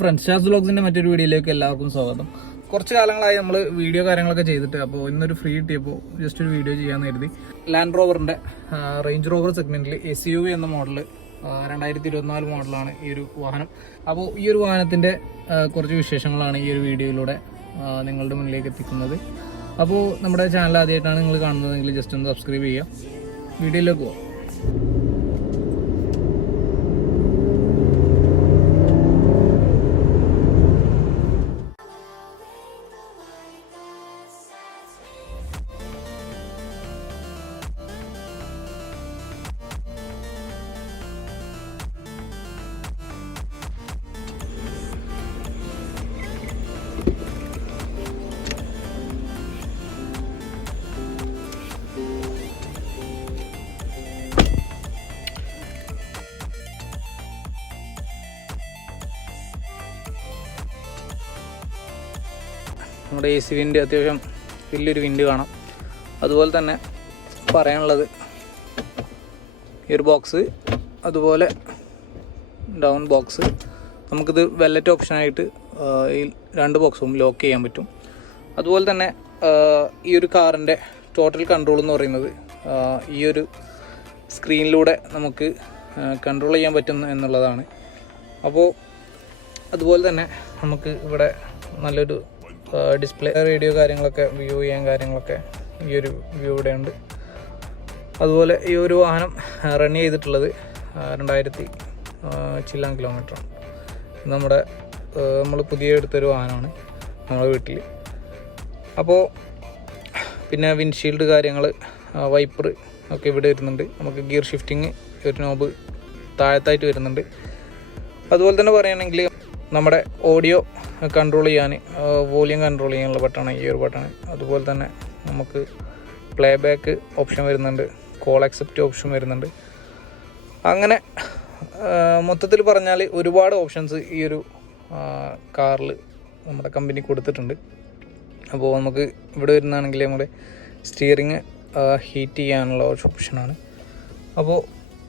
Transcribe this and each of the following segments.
Friends Shaz വ്ലോഗ്സിന്റെ മറ്റൊരു വീഡിയോയിലേക്ക് എല്ലാവർക്കും സ്വാഗതം. കുറച്ച് കാലങ്ങളായി നമ്മൾ വീഡിയോ കാര്യങ്ങളൊക്കെ ചെയ്തിട്ട്, അപ്പോൾ ഇന്നൊരു ഫ്രീ കിട്ടിയപ്പോൾ ജസ്റ്റ് ഒരു വീഡിയോ ചെയ്യാമെന്ന് കരുതി. ലാൻഡ് റോവറിന്റെ റേഞ്ച് റോവർ സെഗ്മെന്റിൽ SUV എന്ന മോഡല് 2024 മോഡലാണ് ഈ ഒരു വാഹനം. അപ്പോൾ ഈ ഒരു വാഹനത്തിന്റെ കുറച്ച് വിശേഷങ്ങളാണ് ഈ ഒരു വീഡിയോയിലൂടെ നിങ്ങളുടെ മുന്നിലേക്ക് എത്തിക്കുന്നത്. അപ്പോൾ നമ്മുടെ ചാനൽ ആദ്യമായിട്ടാണ് നിങ്ങൾ കാണുന്നതെങ്കിൽ ജസ്റ്റ് ഒന്ന് സബ്സ്ക്രൈബ് ചെയ്യുക. വീഡിയോയിലേക്ക് പോകാം. നമ്മുടെ AC വിൻഡ് അത്യാവശ്യം വലിയൊരു വിൻഡ് കാണാം. അതുപോലെ തന്നെ പറയാനുള്ളത് ഈ ഒരു ബോക്സ്, അതുപോലെ ഡൗൺ ബോക്സ്, നമുക്കിത് വെല്ലറ്റ് ഓപ്ഷനായിട്ട് ഈ രണ്ട് ബോക്സും ലോക്ക് ചെയ്യാൻ പറ്റും. അതുപോലെ തന്നെ ഈ ഒരു കാറിൻ്റെ ടോട്ടൽ കൺട്രോൾ എന്ന് പറയുന്നത് ഈ ഒരു സ്ക്രീനിലൂടെ നമുക്ക് കൺട്രോൾ ചെയ്യാൻ പറ്റും എന്നുള്ളതാണ്. അപ്പോൾ അതുപോലെ തന്നെ നമുക്ക് ഇവിടെ നല്ലൊരു ഡിസ്പ്ലേ, റേഡിയോ കാര്യങ്ങളൊക്കെ വ്യൂ ചെയ്യാൻ കാര്യങ്ങളൊക്കെ ഈ ഒരു വ്യൂ ഇവിടെ ഉണ്ട്. അതുപോലെ ഈ ഒരു വാഹനം റൺ ചെയ്തിട്ടുള്ളത് 2000 ചില്ലാൻ കിലോമീറ്ററാണ്. നമ്മൾ പുതിയ എടുത്തൊരു വാഹനമാണ് നമ്മുടെ വീട്ടിൽ. അപ്പോൾ പിന്നെ വിൻഷീൽഡ് കാര്യങ്ങൾ, വൈപ്പർ ഒക്കെ ഇവിടെ വരുന്നുണ്ട്. നമുക്ക് ഗിയർ ഷിഫ്റ്റിങ് ഒരു നോബ് താഴത്തായിട്ട് വരുന്നുണ്ട്. അതുപോലെ തന്നെ പറയുകയാണെങ്കിൽ നമ്മുടെ ഓഡിയോ കൺട്രോൾ ചെയ്യാൻ, വോളിയം കൺട്രോൾ ചെയ്യാനുള്ള ബട്ടണാണ് ഈ ഒരു ബട്ടൺ. അതുപോലെ തന്നെ നമുക്ക് പ്ലേ ബാക്ക് ഓപ്ഷൻ വരുന്നുണ്ട്, കോൾ അക്സെപ്റ്റ് ഓപ്ഷൻ വരുന്നുണ്ട്. അങ്ങനെ മൊത്തത്തിൽ പറഞ്ഞാൽ ഒരുപാട് ഓപ്ഷൻസ് ഈ ഒരു കാറിൽ നമ്മുടെ കമ്പനി കൊടുത്തിട്ടുണ്ട്. അപ്പോൾ നമുക്ക് ഇവിടെ വരുന്നതാണെങ്കിൽ നമ്മുടെ സ്റ്റിയറിങ് ഹീറ്റ് ചെയ്യാനുള്ള ഒരു ഓപ്ഷനാണ്. അപ്പോൾ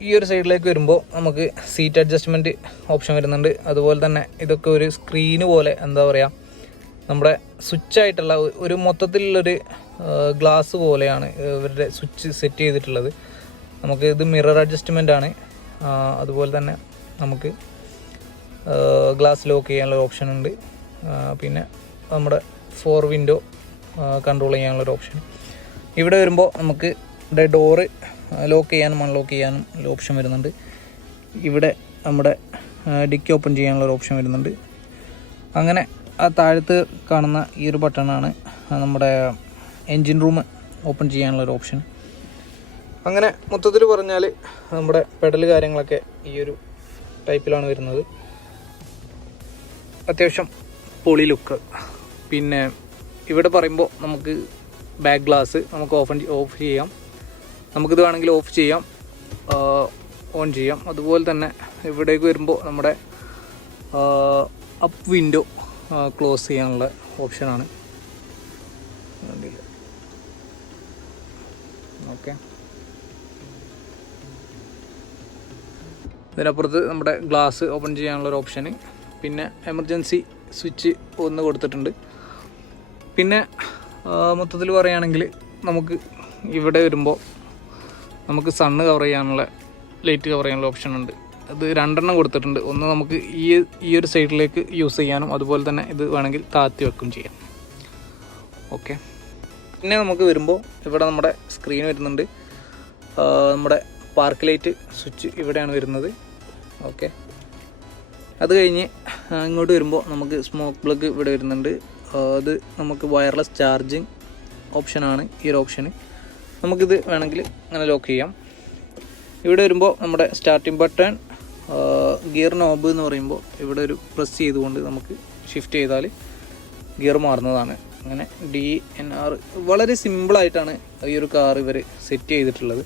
ഈ ഒരു സൈഡിലേക്ക് വരുമ്പോൾ നമുക്ക് സീറ്റ് അഡ്ജസ്റ്റ്മെൻറ്റ് ഓപ്ഷൻ വരുന്നുണ്ട്. അതുപോലെ തന്നെ ഇതൊക്കെ ഒരു സ്ക്രീന് പോലെ, എന്താ പറയുക, നമ്മുടെ സ്വിച്ചായിട്ടുള്ള ഒരു മൊത്തത്തിലുള്ളൊരു ഗ്ലാസ് പോലെയാണ് ഇവരുടെ സ്വിച്ച് സെറ്റ് ചെയ്തിട്ടുള്ളത്. നമുക്ക് ഇത് മിറർ അഡ്ജസ്റ്റ്മെൻ്റ് ആണ്. അതുപോലെ തന്നെ നമുക്ക് ഗ്ലാസ് ലോക്ക് ചെയ്യാനുള്ള ഓപ്ഷൻ ഉണ്ട്. പിന്നെ നമ്മുടെ 4 വിൻഡോ കൺട്രോൾ ചെയ്യാനുള്ളൊരു ഓപ്ഷൻ. ഇവിടെ വരുമ്പോൾ നമുക്ക് ഇവിടെ ഡോറ് ലോക്ക് ചെയ്യാനും അൺലോക്ക് ചെയ്യാനും ഓപ്ഷൻ വരുന്നുണ്ട്. ഇവിടെ നമ്മുടെ ഡിക്കി ഓപ്പൺ ചെയ്യാനുള്ളൊരു ഓപ്ഷൻ വരുന്നുണ്ട്. അങ്ങനെ ആ താഴത്ത് കാണുന്ന ഈ ഒരു ബട്ടണാണ് നമ്മുടെ എൻജിൻ റൂം ഓപ്പൺ ചെയ്യാനുള്ളൊരു ഓപ്ഷൻ. അങ്ങനെ മൊത്തത്തിൽ പറഞ്ഞാൽ നമ്മുടെ പെഡൽ കാര്യങ്ങളൊക്കെ ഈ ഒരു ടൈപ്പിലാണ് വരുന്നത്. അത്യാവശ്യം പൊളി ലുക്ക്. പിന്നെ ഇവിടെ പറയുമ്പോൾ നമുക്ക് ബാക്ക് ഗ്ലാസ് നമുക്ക് ഓഫ് ചെയ്യാം. നമുക്കിത് വേണമെങ്കിൽ ഓഫ് ചെയ്യാം, ഓൺ ചെയ്യാം. അതുപോലെ തന്നെ ഇവിടേക്ക് വരുമ്പോൾ നമ്മുടെ അപ്പ് വിൻഡോ ക്ലോസ് ചെയ്യാനുള്ള ഓപ്ഷനാണ്. ഓക്കെ, ഇതിനപ്പുറത്ത് നമ്മുടെ ഗ്ലാസ് ഓപ്പൺ ചെയ്യാനുള്ളൊരു ഓപ്ഷന്, പിന്നെ എമർജൻസി സ്വിച്ച് ഒന്ന് കൊടുത്തിട്ടുണ്ട്. പിന്നെ മൊത്തത്തിൽ പറയുകയാണെങ്കിൽ നമുക്ക് ഇവിടെ വരുമ്പോൾ നമുക്ക് സണ്ണ് കവർ ചെയ്യാനുള്ള, ലൈറ്റ് കവർ ചെയ്യാനുള്ള ഓപ്ഷൻ ഉണ്ട്. അത് 2 കൊടുത്തിട്ടുണ്ട്. ഒന്ന് നമുക്ക് ഈ ഒരു സൈഡിലേക്ക് യൂസ് ചെയ്യാനും, അതുപോലെ തന്നെ ഇത് വേണമെങ്കിൽ താഴ്ത്തി വെക്കുകയും ചെയ്യാം. ഓക്കെ, പിന്നെ നമുക്ക് വരുമ്പോൾ ഇവിടെ നമ്മുടെ സ്ക്രീൻ വരുന്നുണ്ട്. നമ്മുടെ പാർക്ക് ലൈറ്റ് സ്വിച്ച് ഇവിടെയാണ് വരുന്നത്. ഓക്കെ, അത് കഴിഞ്ഞ് ഇങ്ങോട്ട് വരുമ്പോൾ നമുക്ക് സ്മോക്ക് പ്ലഗ് ഇവിടെ വരുന്നുണ്ട്. അത് നമുക്ക് വയർലെസ് ചാർജിങ് ഓപ്ഷനാണ് ഈ ഒരു ഓപ്ഷന്. നമുക്കിത് വേണമെങ്കിൽ അങ്ങനെ ലോക്ക് ചെയ്യാം. ഇവിടെ വരുമ്പോൾ നമ്മുടെ സ്റ്റാർട്ടിംഗ് ബട്ടൺ, ഗിയർ നോബ് എന്ന് പറയുമ്പോൾ ഇവിടെ ഒരു പ്രസ് ചെയ്തുകൊണ്ട് നമുക്ക് ഷിഫ്റ്റ് ചെയ്താൽ ഗിയർ മാറുന്നതാണ്. അങ്ങനെ DNR വളരെ സിമ്പിളായിട്ടാണ് ഈ ഒരു കാർ ഇവർ സെറ്റ് ചെയ്തിട്ടുള്ളത്.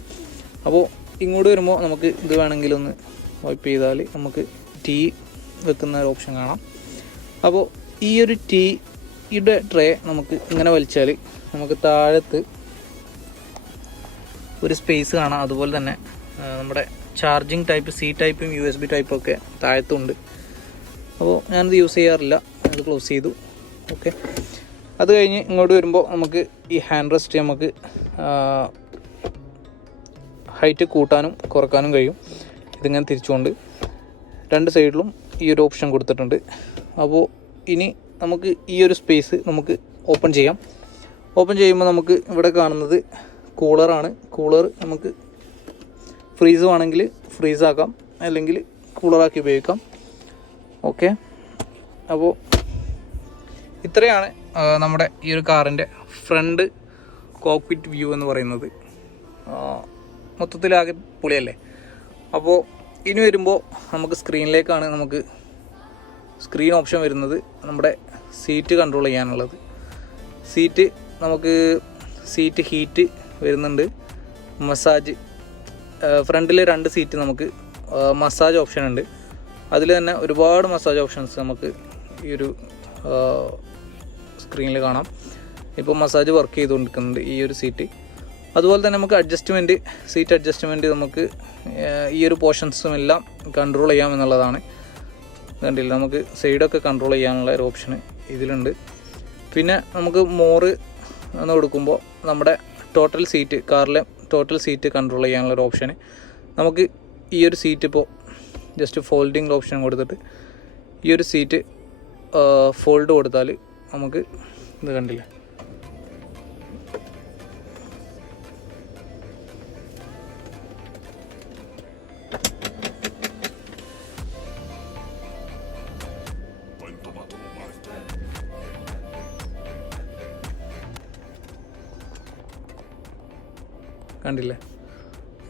അപ്പോൾ ഇങ്ങോട്ട് വരുമ്പോൾ നമുക്ക് ഇത് വേണമെങ്കിലൊന്ന് വൈപ്പ് ചെയ്താൽ നമുക്ക് ടീ വെക്കുന്ന ഒരു ഓപ്ഷൻ കാണാം. അപ്പോൾ ഈ ഒരു ടീയുടെ ട്രേ നമുക്ക് ഇങ്ങനെ വലിച്ചാൽ നമുക്ക് താഴത്ത് ഒരു സ്പേസ് കാണാം. അതുപോലെ തന്നെ നമ്മുടെ ചാർജിങ് ടൈപ്പ് C ടൈപ്പും USB ടൈപ്പും ഒക്കെ താഴത്തുണ്ട്. അപ്പോൾ ഞാനത് യൂസ് ചെയ്യാറില്ല, അത് ക്ലോസ് ചെയ്തു. ഓക്കെ, അത് കഴിഞ്ഞ് ഇങ്ങോട്ട് വരുമ്പോൾ നമുക്ക് ഈ ഹാൻഡ് റെസ്റ്റ് നമുക്ക് ഹൈറ്റ് കൂട്ടാനും കുറക്കാനും കഴിയും. ഇതിങ്ങനെ തിരിച്ചുകൊണ്ട് രണ്ട് സൈഡിലും ഈ ഒരു ഓപ്ഷൻ കൊടുത്തിട്ടുണ്ട്. അപ്പോൾ ഇനി നമുക്ക് ഈ ഒരു സ്പേസ് നമുക്ക് ഓപ്പൺ ചെയ്യാം. ഓപ്പൺ ചെയ്യുമ്പോൾ നമുക്ക് ഇവിടെ കാണുന്നത് കൂളറാണ്. കൂളർ നമുക്ക് ഫ്രീസ് വേണമെങ്കിൽ ഫ്രീസാക്കാം, അല്ലെങ്കിൽ കൂളറാക്കി ഉപയോഗിക്കാം. ഓക്കെ, അപ്പോൾ ഇത്രയാണ് നമ്മുടെ ഈ ഒരു കാറിൻ്റെ ഫ്രണ്ട് കോക്പിറ്റ് വ്യൂ എന്ന് പറയുന്നത്. മൊത്തത്തിലാകെ പൊളിയല്ലേ. അപ്പോൾ ഇനി വരുമ്പോൾ നമുക്ക് സ്ക്രീനിലേക്കാണ് നമുക്ക് സ്ക്രീൻ ഓപ്ഷൻ വരുന്നത്. നമ്മുടെ സീറ്റ് കൺട്രോൾ ചെയ്യാനുള്ളത്. സീറ്റ് നമുക്ക് സീറ്റ് ഹീറ്റ് വരുന്നുണ്ട്, മസാജ്. ഫ്രണ്ടിൽ 2 സീറ്റ് നമുക്ക് മസാജ് ഓപ്ഷൻ ഉണ്ട്. അതിൽ തന്നെ ഒരുപാട് മസാജ് ഓപ്ഷൻസ് നമുക്ക് ഈ ഒരു സ്ക്രീനിൽ കാണാം. ഇപ്പോൾ മസാജ് വർക്ക് ചെയ്തുകൊണ്ടിരിക്കുന്നുണ്ട് ഈ ഒരു സീറ്റ്. അതുപോലെ തന്നെ നമുക്ക് അഡ്ജസ്റ്റ്മെൻറ്റ്, സീറ്റ് അഡ്ജസ്റ്റ്മെൻറ്റ് നമുക്ക് ഈ ഒരു പോർഷൻസും എല്ലാം കൺട്രോൾ ചെയ്യാം എന്നുള്ളതാണ്. കണ്ടില്ല, നമുക്ക് സൈഡൊക്കെ കൺട്രോൾ ചെയ്യാനുള്ള ഒരു ഓപ്ഷൻ ഇതിലുണ്ട്. പിന്നെ നമുക്ക് മോറ് എന്ന് കൊടുക്കുമ്പോൾ നമ്മുടെ ടോട്ടൽ സീറ്റ്, കാറിലെ ടോട്ടൽ സീറ്റ് കൺട്രോൾ ചെയ്യാനുള്ളൊരു ഓപ്ഷൻ നമുക്ക് ഈ ഒരു സീറ്റ് ഇപ്പോൾ ജസ്റ്റ് ഫോൾഡിങ് ഓപ്ഷൻ കൊടുത്തിട്ട് ഈ ഒരു സീറ്റ് ഫോൾഡ് കൊടുത്താൽ നമുക്ക് ഇത് കണ്ടില്ല, കണ്ടില്ലേ.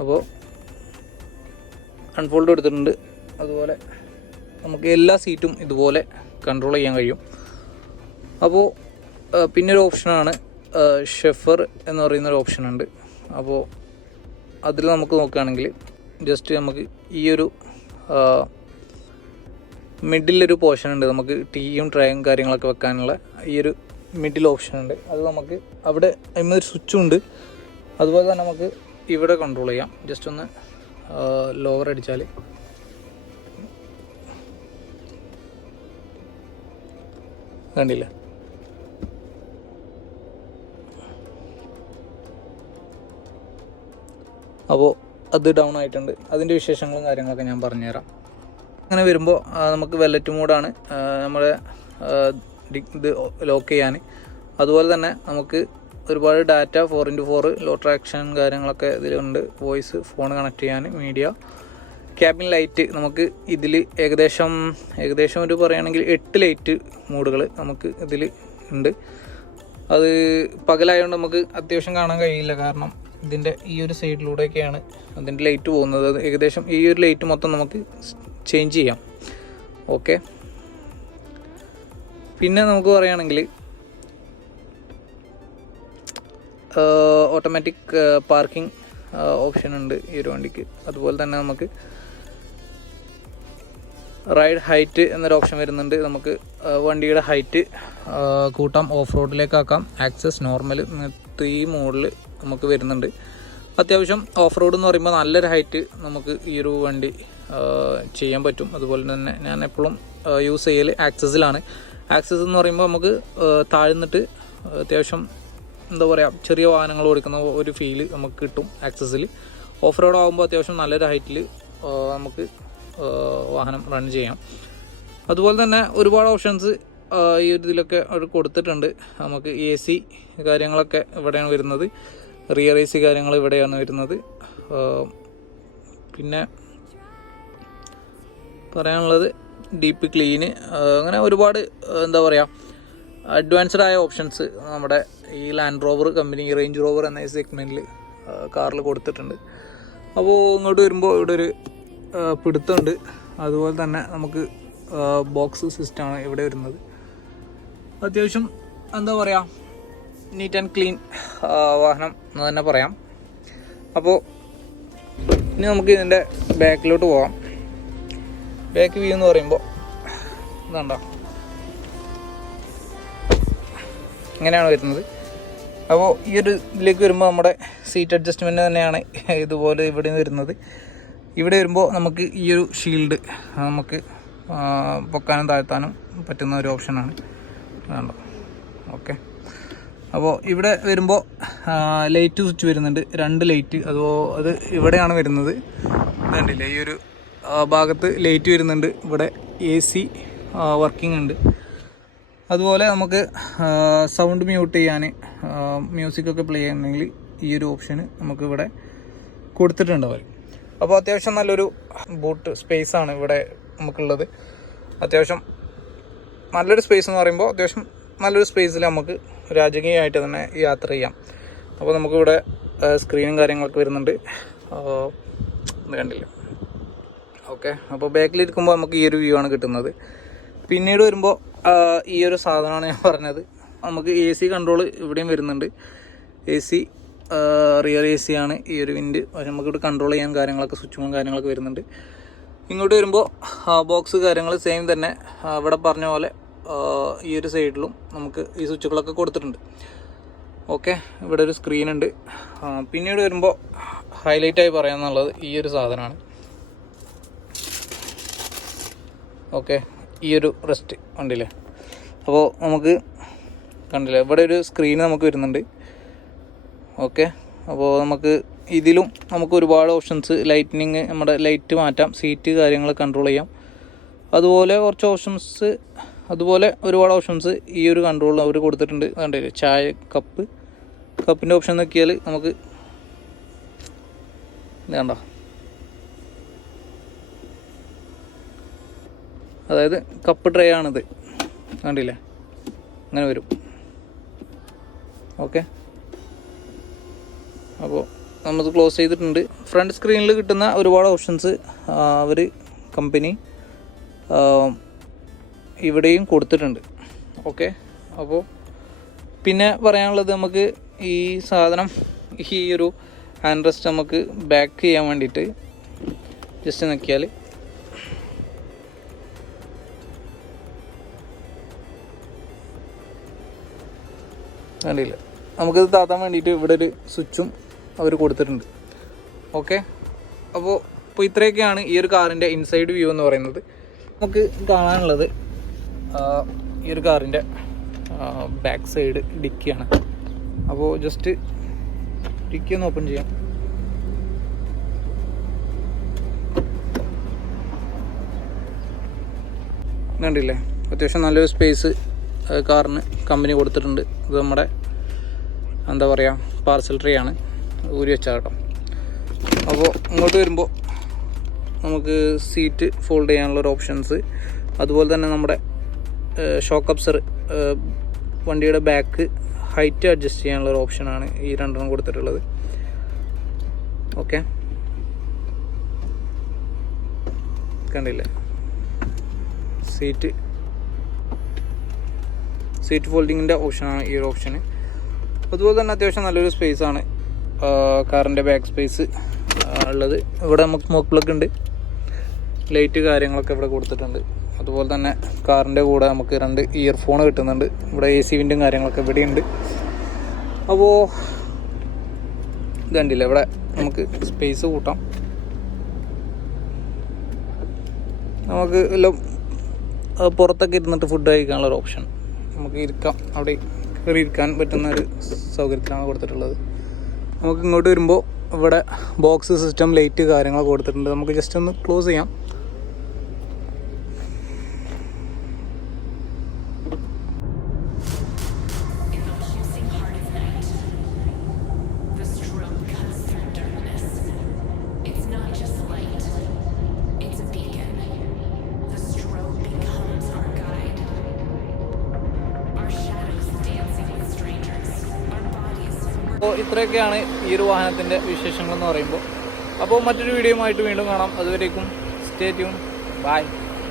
അപ്പോൾ അൺഫോൾഡ് എടുത്തിട്ടുണ്ട്. അതുപോലെ നമുക്ക് എല്ലാ സീറ്റും ഇതുപോലെ കൺട്രോൾ ചെയ്യാൻ കഴിയും. അപ്പോൾ പിന്നൊരു ഓപ്ഷനാണ് ഷെഫർ എന്ന് പറയുന്നൊരു ഓപ്ഷനുണ്ട്. അപ്പോൾ അതിൽ നമുക്ക് നോക്കുകയാണെങ്കിൽ ജസ്റ്റ് നമുക്ക് ഈ ഒരു മിഡിലൊരു പോർഷൻ ഉണ്ട്. നമുക്ക് ടീയും ട്രേയും കാര്യങ്ങളൊക്കെ വെക്കാനുള്ള ഈ ഒരു മിഡിൽ ഓപ്ഷൻ ഉണ്ട്. അത് നമുക്ക് അവിടെ അതിന്മേൽ ഒരു സ്വിച്ചും ഉണ്ട്. അതുപോലെ തന്നെ നമുക്ക് ഇവിടെ കൺട്രോൾ ചെയ്യാം. ജസ്റ്റ് ഒന്ന് ലോവർ അടിച്ചാൽ കണ്ടില്ല. അപ്പോൾ അത് ഡൗൺ ആയിട്ടുണ്ട്. അതിൻ്റെ വിശേഷങ്ങളും കാര്യങ്ങളൊക്കെ ഞാൻ പറഞ്ഞുതരാം. അങ്ങനെ വരുമ്പോൾ നമുക്ക് വെല്ലറ്റ് മോഡാണ് നമ്മുടെ ഇത് ലോക്ക് ചെയ്യാൻ. അതുപോലെ തന്നെ നമുക്ക് ഒരുപാട് ഡാറ്റ 4x4 ലോ ട്രാക്ഷൻ കാര്യങ്ങളൊക്കെ ഇതിലുണ്ട്. വോയിസ്, ഫോൺ കണക്ട് ചെയ്യാൻ, മീഡിയ, ക്യാബിൻ ലൈറ്റ്. നമുക്ക് ഇതിൽ ഏകദേശം ഒരു പറയുകയാണെങ്കിൽ 8 ലൈറ്റ് മോഡുകൾ നമുക്ക് ഇതിൽ ഉണ്ട്. അത് പകലായതുകൊണ്ട് നമുക്ക് അത്യാവശ്യം കാണാൻ കഴിയില്ല, കാരണം ഇതിൻ്റെ ഈ ഒരു സൈഡിലൂടെയൊക്കെയാണ് അതിൻ്റെ ലൈറ്റ് പോകുന്നത്. അത് ഏകദേശം ഈ ഒരു ലൈറ്റ് മൊത്തം നമുക്ക് ചേഞ്ച് ചെയ്യാം. ഓക്കെ, പിന്നെ നമുക്ക് പറയുകയാണെങ്കിൽ ഓട്ടോമാറ്റിക് പാർക്കിംഗ് ഓപ്ഷൻ ഉണ്ട് ഈ ഒരു വണ്ടിക്ക്. അതുപോലെ തന്നെ നമുക്ക് റൈഡ് ഹൈറ്റ് എന്നൊരു ഓപ്ഷൻ വരുന്നുണ്ട്. നമുക്ക് വണ്ടിയുടെ ഹൈറ്റ് കൂട്ടാം, ഓഫ് റോഡിലേക്കാക്കാം, ആക്സസ്, നോർമൽ, 3 മോഡിൽ നമുക്ക് വരുന്നുണ്ട്. അത്യാവശ്യം ഓഫ് റോഡ് എന്ന് പറയുമ്പോൾ നല്ലൊരു ഹൈറ്റ് നമുക്ക് ഈ ഒരു വണ്ടി ചെയ്യാൻ പറ്റും. അതുപോലെ തന്നെ ഞാൻ എപ്പോഴും യൂസ് ചെയ്യൽ ആക്സസിലാണ്. ആക്സസ് എന്ന് പറയുമ്പോൾ നമുക്ക് താഴ്ന്നിട്ട് അത്യാവശ്യം എന്താ പറയുക, ചെറിയ വാഹനങ്ങൾ ഓടിക്കുന്ന ഒരു ഫീല് നമുക്ക് കിട്ടും ആക്സസിൽ. ഓഫ് റോഡ് ആകുമ്പോൾ അത്യാവശ്യം നല്ലൊരു ഹൈറ്റിൽ നമുക്ക് വാഹനം റൺ ചെയ്യാം. അതുപോലെ തന്നെ ഒരുപാട് ഓപ്ഷൻസ് ഈ ഒരു ഇതിലൊക്കെ അവർ കൊടുത്തിട്ടുണ്ട്. നമുക്ക് AC കാര്യങ്ങളൊക്കെ ഇവിടെയാണ് വരുന്നത്. റിയർ AC കാര്യങ്ങൾ ഇവിടെയാണ് വരുന്നത്. പിന്നെ പറയാനുള്ളത് ഡീപ്പ് ക്ലീന്, അങ്ങനെ ഒരുപാട് എന്താ പറയുക അഡ്വാൻസ്ഡ് ആയ ഓപ്ഷൻസ് നമ്മുടെ ഈ land rover company, range rover എന്ന സെഗ്മെൻറ്റിൽ കാറിൽ കൊടുത്തിട്ടുണ്ട്. അപ്പോൾ ഇങ്ങോട്ട് വരുമ്പോൾ ഇവിടെ ഒരു പിടുത്തമുണ്ട്. അതുപോലെ തന്നെ നമുക്ക് ബോക്സ് സിസ്റ്റമാണ് ഇവിടെ വരുന്നത്. അത്യാവശ്യം എന്താ പറയുക നീറ്റ് ആൻഡ് ക്ലീൻ വാഹനം എന്ന് തന്നെ പറയാം. അപ്പോൾ ഇനി നമുക്ക് ഇതിൻ്റെ ബാക്കിലോട്ട് പോകാം. ബാക്ക് വ്യൂ എന്ന് പറയുമ്പോൾ ഇതുണ്ടോ, ഇങ്ങനെയാണ് വരുന്നത്. അപ്പോൾ ഈ ഒരു ഇതിലേക്ക് വരുമ്പോൾ നമ്മുടെ സീറ്റ് അഡ്ജസ്റ്റ്മെൻറ്റ് തന്നെയാണ് ഇതുപോലെ ഇവിടെ നിന്ന് വരുന്നത്. ഇവിടെ വരുമ്പോൾ നമുക്ക് ഈ ഒരു ഷീൽഡ് നമുക്ക് പൊക്കാനും താഴ്ത്താനും പറ്റുന്ന ഒരു ഓപ്ഷനാണ്. വേണ്ട. ഓക്കെ. അപ്പോൾ ഇവിടെ വരുമ്പോൾ ലൈറ്റ് സ്വിച്ച് വരുന്നുണ്ട്, 2 ലൈറ്റ്. അത് ഇവിടെയാണ് വരുന്നത്. കണ്ടില്ലേ, ഈ ഒരു ഭാഗത്ത് ലൈറ്റ് വരുന്നുണ്ട്. ഇവിടെ AC വർക്കിംഗ് ഉണ്ട്. അതുപോലെ നമുക്ക് സൗണ്ട് മ്യൂട്ട് ചെയ്യാൻ, മ്യൂസിക്കൊക്കെ പ്ലേ ചെയ്യണമെങ്കിൽ ഈ ഒരു ഓപ്ഷന് നമുക്ക് ഇവിടെ കൊടുത്തിട്ടുണ്ട് അവർ. അപ്പോൾ അത്യാവശ്യം നല്ലൊരു ബൂട്ട് സ്പേസാണ് ഇവിടെ നമുക്കുള്ളത്. അത്യാവശ്യം നല്ലൊരു സ്പേസ് എന്ന് പറയുമ്പോൾ അത്യാവശ്യം നല്ലൊരു സ്പേസിൽ നമുക്ക് രാജകീയമായിട്ട് തന്നെ യാത്ര ചെയ്യാം. അപ്പോൾ നമുക്കിവിടെ സ്ക്രീനും കാര്യങ്ങളൊക്കെ വരുന്നുണ്ട്. കണ്ടില്ല. ഓക്കെ. അപ്പോൾ ബാക്കിലിരിക്കുമ്പോൾ നമുക്ക് ഈ ഒരു വ്യൂ ആണ് കിട്ടുന്നത്. പിന്നീട് വരുമ്പോൾ ഈ ഒരു സാധനമാണ് ഞാൻ പറഞ്ഞത്. നമുക്ക് AC കൺട്രോൾ ഇവിടെയും വരുന്നുണ്ട്. AC റിയർ AC ആണ് ഈ ഒരു വിൻഡ്. നമുക്കിവിടെ കൺട്രോൾ ചെയ്യാൻ കാര്യങ്ങളൊക്കെ, സ്വിച്ചും കാര്യങ്ങളൊക്കെ വരുന്നുണ്ട്. ഇങ്ങോട്ട് വരുമ്പോൾ ബോക്സ് കാര്യങ്ങൾ സെയിം തന്നെ. ഇവിടെ പറഞ്ഞ പോലെ ഈ ഒരു സൈഡിലും നമുക്ക് ഈ സ്വിച്ചുകളൊക്കെ കൊടുത്തിട്ടുണ്ട്. ഓക്കെ. ഇവിടെ ഒരു സ്ക്രീൻ ഉണ്ട്. പിന്നീട് വരുമ്പോൾ ഹൈലൈറ്റായി പറയാമെന്നുള്ളത് ഈ ഒരു സാധനമാണ്. ഓക്കെ. ഈ ഒരു റെസ്റ്റ് കണ്ടില്ലേ. അപ്പോൾ നമുക്ക് കണ്ടില്ലേ, ഇവിടെ ഒരു സ്ക്രീൻ നമുക്ക് വരുന്നുണ്ട്. ഓക്കെ. അപ്പോൾ നമുക്ക് ഇതിലും നമുക്ക് ഒരുപാട് ഓപ്ഷൻസ്, ലൈറ്റിനിങ്, നമ്മുടെ ലൈറ്റ് മാറ്റാം, സീറ്റ് കാര്യങ്ങൾ കൺട്രോൾ ചെയ്യാം. അതുപോലെ കുറച്ച് ഓപ്ഷൻസ്, അതുപോലെ ഒരുപാട് ഓപ്ഷൻസ് ഈ ഒരു കൺട്രോളിൽ അവർ കൊടുത്തിട്ടുണ്ട്. കണ്ടില്ലേ, ചായ കപ്പിൻ്റെ ഓപ്ഷൻ നോക്കിയാൽ നമുക്ക് വേണ്ട, അതായത് കപ്പ് ട്രേ ആണിത്. കണ്ടില്ലേ, അങ്ങനെ വരും. ഓക്കെ. അപ്പോൾ നമ്മൾ ക്ലോസ് ചെയ്തിട്ടുണ്ട്. ഫ്രണ്ട് സ്ക്രീനിൽ കിട്ടുന്ന ഒരുപാട് ഓപ്ഷൻസ് അവർ കമ്പനി ഇവിടെയും കൊടുത്തിട്ടുണ്ട്. ഓക്കെ. അപ്പോൾ പിന്നെ പറയാനുള്ളത്, നമുക്ക് ഈ സാധനം, ഈ ഒരു ഹാൻഡ് റെസ്റ്റ് നമുക്ക് ബാക്ക് ചെയ്യാൻ വേണ്ടിയിട്ട് ജസ്റ്റ് നോക്കിയാൽ കണ്ടില്ല, നമുക്കിത് താത്താൻ വേണ്ടിയിട്ട് ഇവിടെ ഒരു സ്വിച്ചും അവർ കൊടുത്തിട്ടുണ്ട്. ഓക്കെ. അപ്പോൾ ഇത്രയൊക്കെയാണ് ഈ ഒരു കാറിൻ്റെ ഇൻസൈഡ് വ്യൂ എന്ന് പറയുന്നത്. നമുക്ക് കാണാനുള്ളത് ഈ ഒരു കാറിൻ്റെ ബാക്ക് സൈഡ് ഡിക്കിയാണ്. അപ്പോൾ ജസ്റ്റ് ഡിക്കി ഒന്ന് ഓപ്പൺ ചെയ്യാം. കണ്ടില്ലേ, അത്യാവശ്യം നല്ലൊരു സ്പേസ് കാറിന് കമ്പനി കൊടുത്തിട്ടുണ്ട്. ഇത് നമ്മുടെ എന്താ പറയുക, പാർസൽ ട്രേ ആണ്, ഊരി വെച്ചാൽ കേട്ടോ. അപ്പോൾ ഇങ്ങോട്ട് വരുമ്പോൾ നമുക്ക് സീറ്റ് ഫോൾഡ് ചെയ്യാനുള്ളൊരു ഓപ്ഷൻസ്, അതുപോലെ തന്നെ നമ്മുടെ ഷോക്ക് അബ്സർ, വണ്ടിയുടെ ബാക്ക് ഹൈറ്റ് അഡ്ജസ്റ്റ് ചെയ്യാനുള്ളൊരു ഓപ്ഷനാണ് ഈ 2 കൊടുത്തിട്ടുള്ളത്. ഓക്കെ. കണ്ടില്ലേ, സീറ്റ് ഫോൾഡിങ്ങിൻ്റെ ഓപ്ഷനാണ് ഈ ഒരു ഓപ്ഷന്. അതുപോലെ തന്നെ അത്യാവശ്യം നല്ലൊരു സ്പേസാണ് കാറിൻ്റെ ബാക്ക് സ്പേസ് ഉള്ളത്. ഇവിടെ നമുക്ക് സ്മോക്ക് പ്ലഗ് ഉണ്ട്, ലൈറ്റ് കാര്യങ്ങളൊക്കെ ഇവിടെ കൊടുത്തിട്ടുണ്ട്. അതുപോലെ തന്നെ കാറിൻ്റെ കൂടെ നമുക്ക് 2 ഇയർഫോൺ കിട്ടുന്നുണ്ട്. ഇവിടെ AC വിൻഡും കാര്യങ്ങളൊക്കെ ഇവിടെയുണ്ട്. അപ്പോൾ ഇത് കണ്ടില്ല, ഇവിടെ നമുക്ക് സ്പേസ് കൂട്ടാം. നമുക്ക് എല്ലാം പുറത്തൊക്കെ ഇരുന്നിട്ട് ഫുഡ് കഴിക്കാനുള്ളൊരു ഓപ്ഷൻ, നമുക്ക് ഇരിക്കാം, അവിടെ കയറി ഇരിക്കാൻ പറ്റുന്ന ഒരു സൗകര്യത്തിലാണ് കൊടുത്തിട്ടുള്ളത്. നമുക്ക് ഇങ്ങോട്ട് വരുമ്പോൾ ഇവിടെ ബോക്സ് സിസ്റ്റം, ലൈറ്റ് കാര്യങ്ങളൊക്കെ കൊടുത്തിട്ടുണ്ട്. നമുക്ക് ജസ്റ്റ് ഒന്ന് ക്ലോസ് ചെയ്യാം. അപ്പോൾ ഇത്രയൊക്കെയാണ് ഈ ഒരു വാഹനത്തിൻ്റെ വിശേഷങ്ങളെന്ന് പറയുമ്പോൾ. അപ്പോൾ മറ്റൊരു വീഡിയോയുമായിട്ട് വീണ്ടും കാണാം. അതുവരേക്കും സ്റ്റേ ട്യൂൺ. ബൈ.